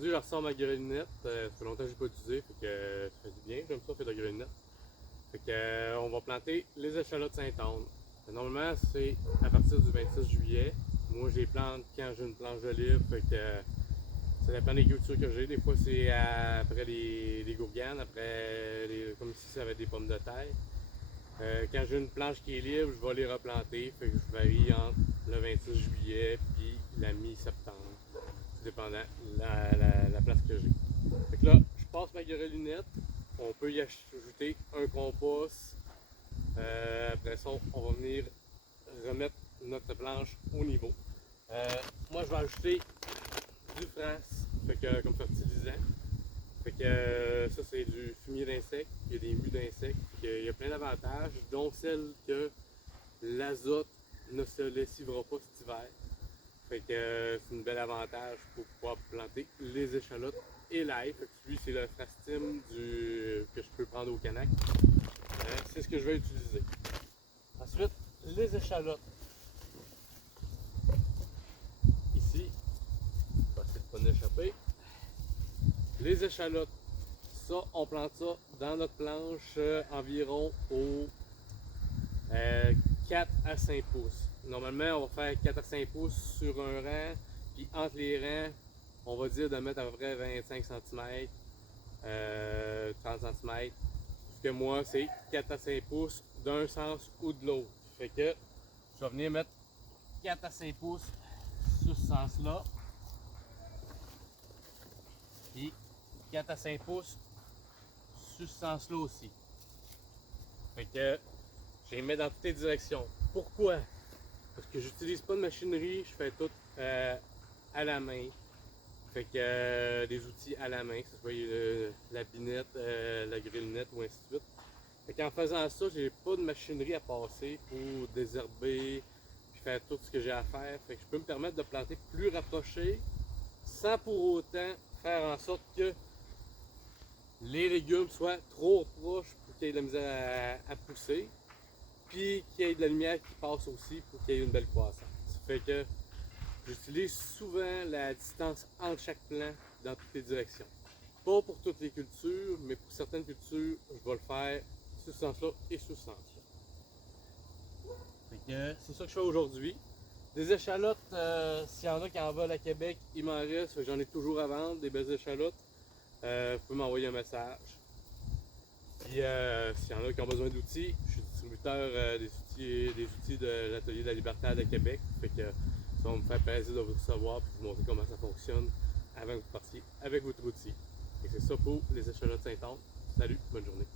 Aujourd'hui, je ressors ma grelinette. Ça fait longtemps que je n'ai pas utilisé, fait que ça fait du bien. J'aime ça faire de la grelinette. Fait que, on va planter les échalotes Sainte-Anne. Normalement, c'est à partir du 26 juillet. Moi, je les plante quand j'ai une planche de livre. Fait que ça dépend des cultures que j'ai. Des fois, c'est après les gourganes, comme si ça avait des pommes de terre. Quand j'ai une planche qui est libre, je vais les replanter. Fait que je varie entre le 26 juillet puis la mi-septembre. Dépendant la place que j'ai. Fait que là, je passe ma grelinette. On peut y ajouter un compost. Après ça, on va venir remettre notre planche au niveau. Moi, je vais ajouter du France, comme fertilisant. Fait que ça, c'est du fumier d'insectes. Il y a des mues d'insectes. Il y a plein d'avantages, dont celle que l'azote ne se lessivera pas cet hiver. Fait que c'est un bel avantage pour pouvoir planter les échalotes et l'ail. Lui, c'est le frastime que je peux prendre au Canac. C'est ce que je vais utiliser. Ensuite, les échalotes. Ici, je vais essayer de ne pas l'échapper. Les échalotes, ça, on plante ça dans notre planche environ au 4 à 5 pouces. Normalement, on va faire 4 à 5 pouces sur un rang, puis entre les rangs, on va dire de mettre à peu près 25 cm, 30 cm. Parce que moi, c'est 4 à 5 pouces d'un sens ou de l'autre. Fait que je vais venir mettre 4 à 5 pouces sur ce sens-là. Puis 4 à 5 pouces sur ce sens-là aussi. Fait que je les mets dans toutes les directions. Pourquoi? Parce que j'utilise pas de machinerie, je fais tout à la main. Fait que des outils à la main, que ce soit la binette, la grelinette ou ainsi de suite. Fait qu'en faisant ça, j'ai pas de machinerie à passer pour désherber puis faire tout ce que j'ai à faire. Fait que je peux me permettre de planter plus rapproché sans pour autant faire en sorte que les légumes soient trop proches pour qu'il y ait de la misère à pousser. Puis qu'il y ait de la lumière qui passe aussi pour qu'il y ait une belle croissance. Fait que j'utilise souvent la distance entre chaque plant dans toutes les directions. Pas pour toutes les cultures, mais pour certaines cultures, je vais le faire sous ce sens-là et sous ce sens-là. Fait que c'est ça que je fais aujourd'hui. Des échalotes, s'il y en a qui en veulent à Québec, il m'en reste. J'en ai toujours à vendre, des belles échalotes. Vous pouvez m'envoyer un message. Puis s'il y en a qui ont besoin d'outils, je suis distributeur des outils de l'Atelier de la Libertaire de Québec. Fait que ça va me faire plaisir de vous recevoir et de vous montrer comment ça fonctionne avant que vous partiez avec votre outil. C'est ça pour les échalotes Sainte-Anne. Salut, bonne journée.